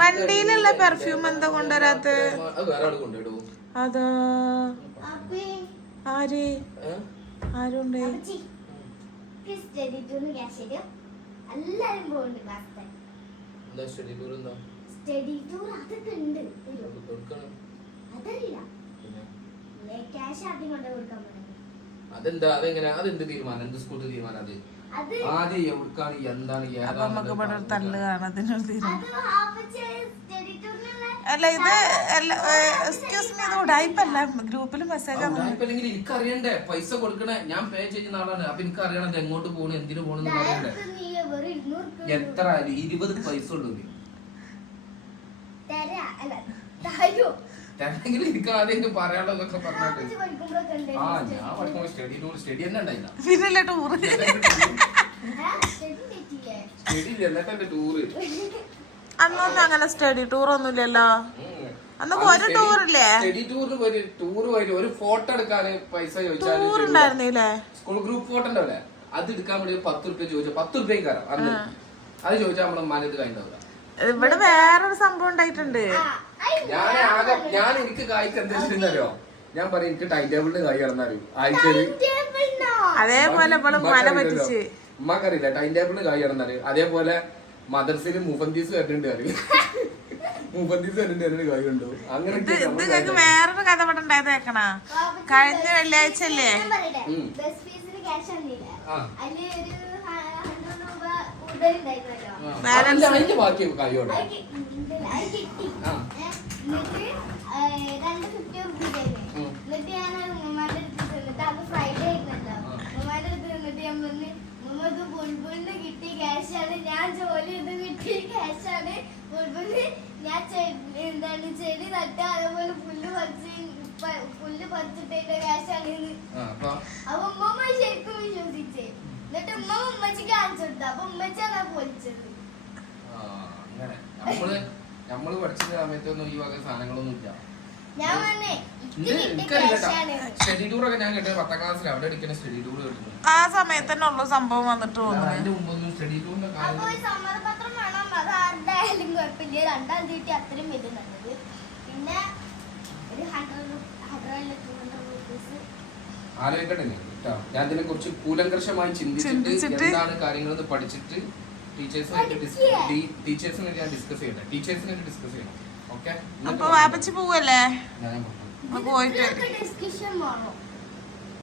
വണ്ടിയിലുള്ള perfume എന്താ കൊണ്ടുവരാത്ത? അതാ ആര് ആരുണ്ട്? അതെന്താ അതെങ്ങനെ അതെന്ത് തീരുമാനം എന്ത് സ്കൂൾ തീരുമാനം അത് ആദ്യം എവിടുക്കാണ് എന്താണ് തല്ല് കാണാതിനൊരു തീരുമാനം അല്ല ഇത് എക്സ്ക്യൂസ് മീ ഇത് ഉടായിപ്പല്ല ഗ്രൂപ്പിൽ മെസ്സേജ് അല്ലെങ്കിൽ എനിക്കറിയണ്ടേ പൈസ കൊടുക്കണേ ഞാൻ പേ ചെയ്യുന്ന ആളാണ് അപ്പൊ എനിക്ക് അറിയണത് എങ്ങോട്ട് പോകണം എന്തിനു പോകണം അറിയണ്ടേ എത്ര 20 പൈസ ഉള്ളൂ തരണമെങ്കിൽ എനിക്ക് ആദ്യം പറയാനുള്ളതൊക്കെ പറഞ്ഞിട്ട് ആ ഞാൻ പഠിക്കുമ്പോ സ്റ്റഡി തന്നെ ഉണ്ടായില്ല പിന്നെ ടൂറ് സ്റ്റഡി എന്നിട്ടെ ടൂറ് അന്നൊന്നും അങ്ങനെ സ്റ്റഡി ടൂർ ഒന്നുമില്ലല്ലോ അന്നൊക്കെ ഒരു ടൂറില്ലേ സ്റ്റഡി ടൂർ വരും ഒരു ഫോട്ടോ എടുക്കാൻ പൈസ ചോദിച്ചാൽ സ്കൂൾ ഗ്രൂപ്പ് ഫോട്ടോ ഉണ്ടാവില്ലേ അത് എടുക്കാൻ വേണ്ടി 10 രൂപ ചോദിച്ചാൽ 10 രൂപ കയറാം അന്ന് അത് ചോദിച്ചാൽ നമ്മളെ മാനത്ത് കഴിഞ്ഞിട്ടുണ്ടാവില്ല ഇവിടെ വേറൊരു സംഭവം ഉണ്ടായിട്ടുണ്ട് ഞാൻ എനിക്ക് കായ്ക്ക് എന്താ വെച്ചിട്ടുണ്ടല്ലോ ഞാൻ പറയും എനിക്ക് ടൈം ടേബിളിന് കായ് കിടന്നാലും ആഴ്ചയില് അതേപോലെ ഉമ്മക്കറിയില്ല ടൈം ടേബിളിന് കായ് കിടന്നാല് അതേപോലെ മദർസില് മുഫന്തീസ് വരുന്നുണ്ട് അറിയും മുഫന്തീസ് വരുന്നുണ്ട് കായ് കണ്ടു അങ്ങനെ വേറൊരു കഥ ഇവിടെ ഉണ്ടായത് കേക്കണ കഴിഞ്ഞ വെള്ളിയാഴ്ച അല്ലേ ബാക്കി കായോടെ ബുൾബുളിന് കിട്ടിയ ക്യാഷാണ് ഞാൻ ജോലി ചെയ്ത് കിട്ടിയ ക്യാഷാണ് ബുൾബുളിന് ഞാൻ എന്താണ് ചെടി നട്ട അതേപോലെ പുല്ല് പറിച്ചിട്ട ക്യാഷാണ് അപ്പൊ ഉമ്മ ശരിക്കും വിശ്വസിച്ചേ എന്നിട്ട് ഉമ്മച്ചിക്ക് കാണിച്ചു കൊടുത്ത അപ്പൊ ഉമ്മച്ചാണ് പൊളിച്ചത് നമ്മള് പഠിച്ച സമയത്തൊന്നും ഈ വക സാധനങ്ങളൊന്നും ഇല്ല സ്റ്റഡി ടൂർ ഒക്കെ ഞാൻ കേട്ടത് 10ാം ക്ലാസ്സിൽ അവിടെ എടുക്കുന്ന സ്റ്റഡി ടൂർ കേട്ടു ആ സമയത്ത് തന്നെ ഉള്ള സംഭവം വന്നിട്ട് അതിന്റെ മുമ്പൊന്നും സ്റ്റഡി ടൂറിന്റെ സമ്മതപത്രം വേണം അത് ആരുടെയായാലും കുഴപ്പമില്ല 2ാം തീയതി അത്രയും വരുന്നുണ്ട് പിന്നെ ഒരു 100 ആലോചിക്കട്ടെ ഞാൻ ഇതിനെ കുറിച്ച് കൂലങ്കർഷമായി ചിന്തിച്ചിട്ട് എന്താണ് കാര്യങ്ങളെന്ന് പഠിച്ചിട്ട് ടീച്ചേഴ്സിനായിട്ട് ഞാൻ ഡിസ്കസ് ചെയ്യട്ടെ ടീച്ചേഴ്സിനായിട്ട് ഡിസ്കസ് ചെയ്യണം ഓക്കെ അപ്പൊ വാപ്പച്ചി പോവല്ലേ ഞാൻ പോയിട്ട് ഡിസ്കഷൻ വേണം